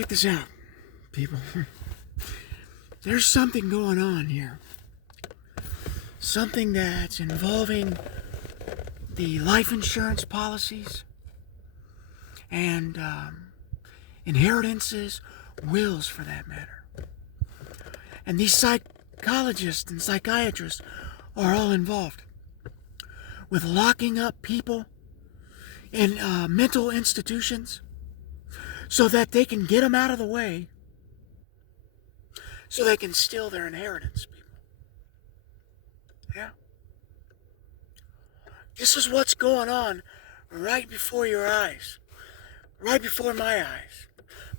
Check this out, people. There's something going on here. Something that's involving the life insurance policies and inheritances, wills for that matter. And these psychologists and psychiatrists are all involved with locking up people in mental institutions so that they can get them out of the way so they can steal their inheritance, people. Yeah? This is what's going on right before your eyes. Right before my eyes.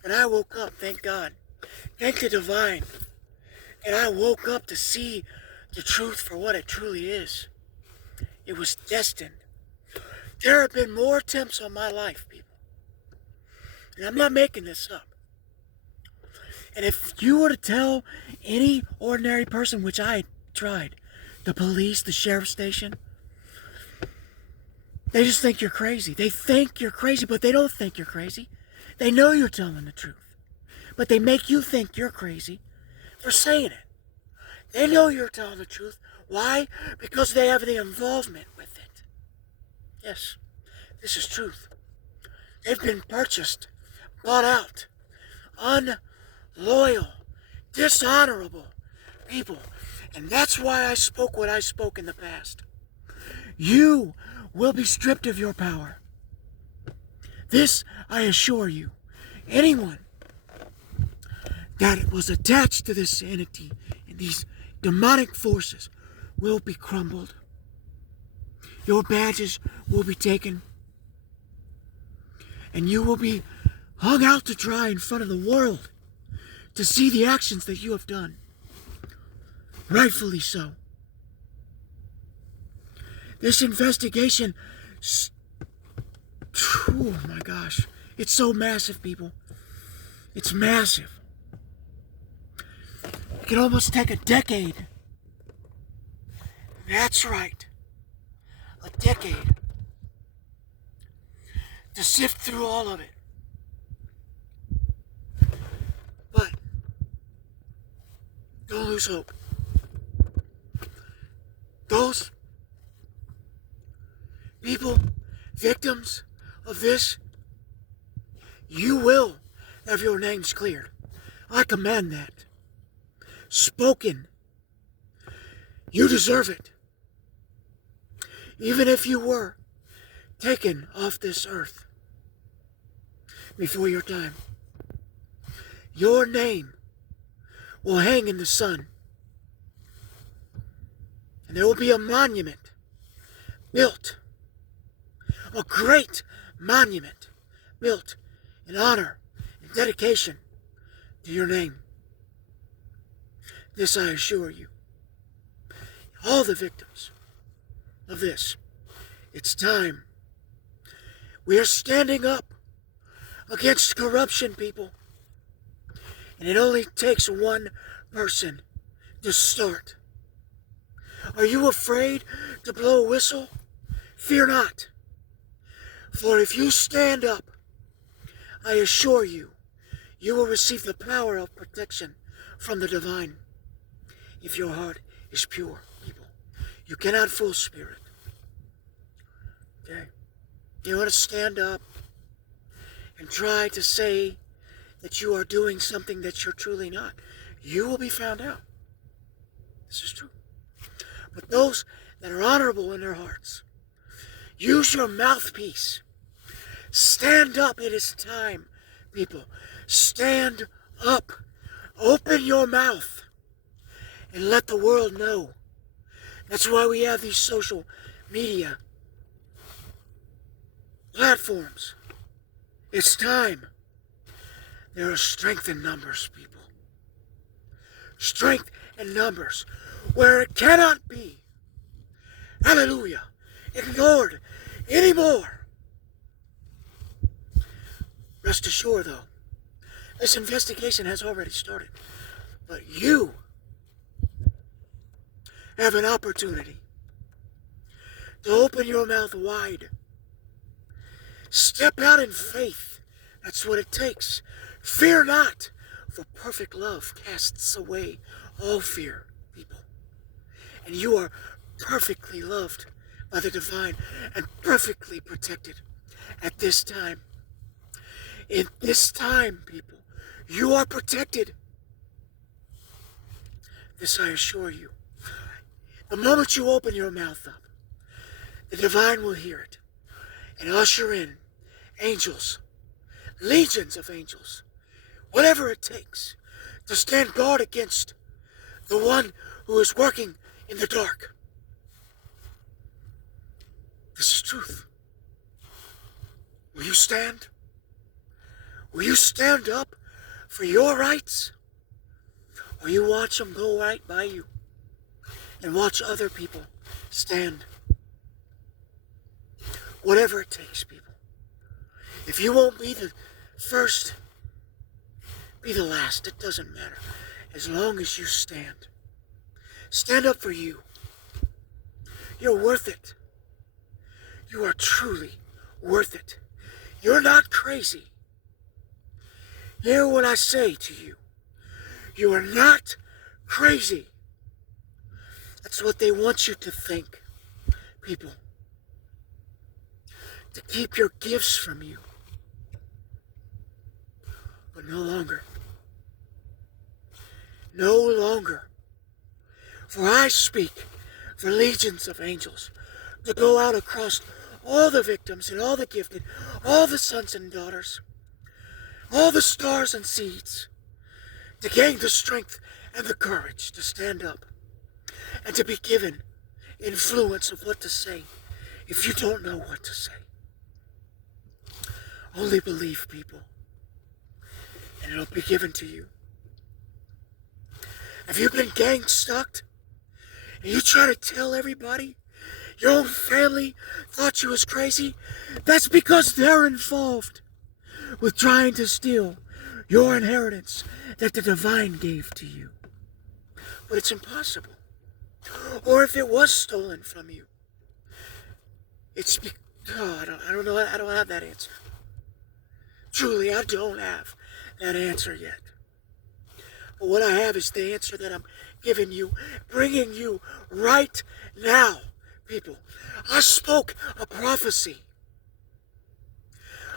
When I woke up, thank God. Thank the divine. And I woke up to see the truth for what it truly is. It was destined. There have been more attempts on my life, people. And I'm not making this up. And if you were to tell any ordinary person, which I tried, the police, the sheriff's station, they just think you're crazy. They think you're crazy, but they don't think you're crazy. They know you're telling the truth. But they make you think you're crazy for saying it. They know you're telling the truth. Why? Because they have the involvement with it. Yes, this is truth. They've been purchased, bought out, unloyal, dishonorable people. And that's why I spoke what I spoke in the past. You will be stripped of your power. This I assure you. Anyone that was attached to this entity and these demonic forces will be crumbled. Your badges will be taken. And you will be hung out to dry in front of the world to see the actions that you have done. Rightfully so. This investigation, oh my gosh, it's so massive, people. It's massive. It could almost take a decade. That's right. A decade. To sift through all of it. But don't lose hope. Those people, victims of this, you will have your names cleared. I command that. Spoken. You deserve it. Even if you were taken off this earth before your time, your name will hang in the sun. And there will be a monument built, a great monument built in honor and dedication to your name. This I assure you. All the victims of this, it's time. We are standing up against corruption, people. And it only takes one person to start. Are you afraid to blow a whistle? Fear not. For if you stand up, I assure you, you will receive the power of protection from the divine. If your heart is pure, people. You cannot fool spirit. Okay? You want to stand up and try to say that you are doing something that you're truly not. You will be found out. This is true. But those that are honorable in their hearts, use your mouthpiece. Stand up. It is time, people. Stand up. Open your mouth and let the world know. That's why we have these social media platforms. It's time. There are strength in numbers, people. Strength in numbers. Where it cannot be, hallelujah, ignored anymore. Rest assured, though, this investigation has already started. But you have an opportunity to open your mouth wide. Step out in faith, That's what it takes. Fear not, for perfect love casts away all fear, people. And you are perfectly loved by the divine and perfectly protected at this time. In this time, people, you are protected. This I assure you. The moment you open your mouth up, the divine will hear it and usher in angels, legions of angels, whatever it takes to stand guard against the one who is working in the dark. This is truth. Will you stand? Will you stand up for your rights? Or you watch them go right by you and watch other people stand? Whatever it takes, people. If you won't be the first, be the last. It doesn't matter. As long as you stand. Stand up for you. You're worth it. You are truly worth it. You're not crazy. Hear what I say to you. You are not crazy. That's what they want you to think, people. To keep your gifts from you. But no longer. No longer. For I speak for legions of angels to go out across all the victims and all the gifted, all the sons and daughters, all the stars and seeds, to gain the strength and the courage to stand up and to be given influence of what to say if you don't know what to say. Only believe, people, and it'll be given to you. Have you been gang stalked? And you try to tell everybody your own family thought you was crazy? That's because they're involved with trying to steal your inheritance that the divine gave to you. But it's impossible. Or if it was stolen from you, I don't know. I don't have that answer. Truly, I don't have that answer yet. But what I have is the answer that I'm giving you, bringing you right now, people. I spoke a prophecy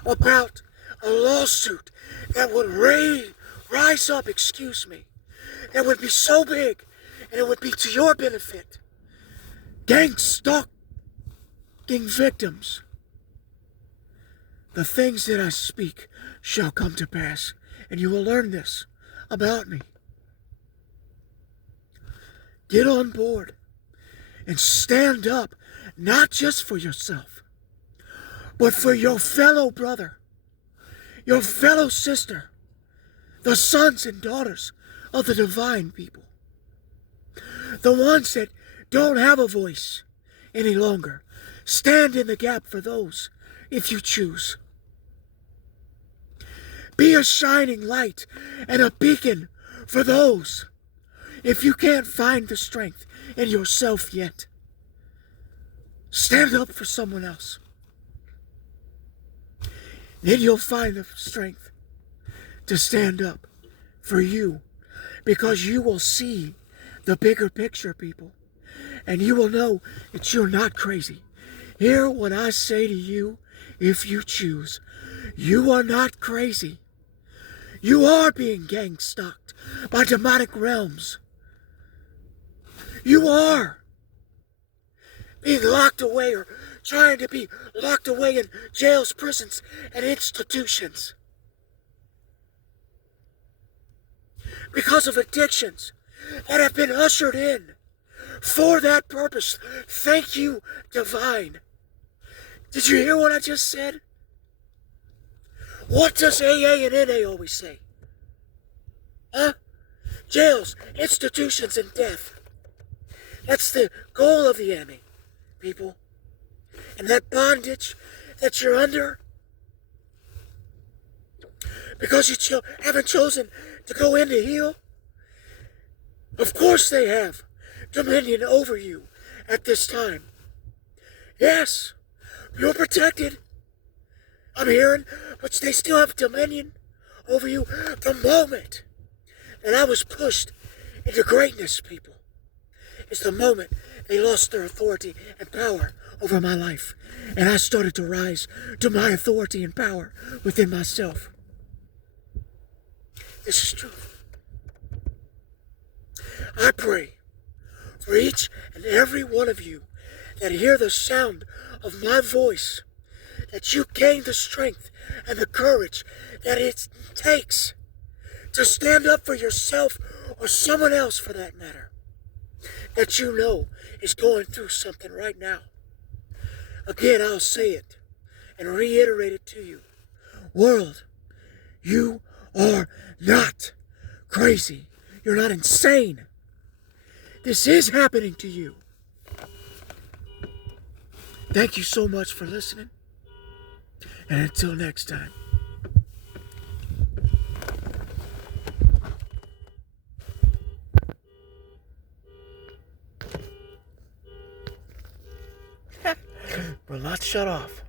about a lawsuit that would rise up, that would be so big, and it would be to your benefit. Gang stalking victims. The things that I speak shall come to pass, and you will learn this about me. Get on board and stand up, not just for yourself, but for your fellow brother, your fellow sister, the sons and daughters of the divine people, the ones that don't have a voice any longer. Stand in the gap for those if you choose. Be a shining light and a beacon for those if you can't find the strength in yourself yet. Stand up for someone else. Then you'll find the strength to stand up for you, because you will see the bigger picture, people, and you will know that you're not crazy. Hear what I say to you if you choose. You are not crazy. You are being gang stalked by demonic realms. You are being locked away or trying to be locked away in jails, prisons, and institutions because of addictions that have been ushered in for that purpose. Thank you, divine. Did you hear what I just said? What does AA and NA always say? Huh? Jails, institutions, and death. That's the goal of the enemy, people. And that bondage that you're under, because you haven't chosen to go in to heal, of course they have dominion over you at this time. Yes, you're protected. I'm hearing, but they still have dominion over you. The moment that I was pushed into greatness, people, is the moment they lost their authority and power over my life. And I started to rise to my authority and power within myself. This is true. I pray for each and every one of you that hear the sound of my voice, that you gain the strength and the courage that it takes to stand up for yourself or someone else for that matter, that you know is going through something right now. Again, I'll say it and reiterate it to you. World, you are not crazy. You're not insane. This is happening to you. Thank you so much for listening. And until next time. Will not shut off.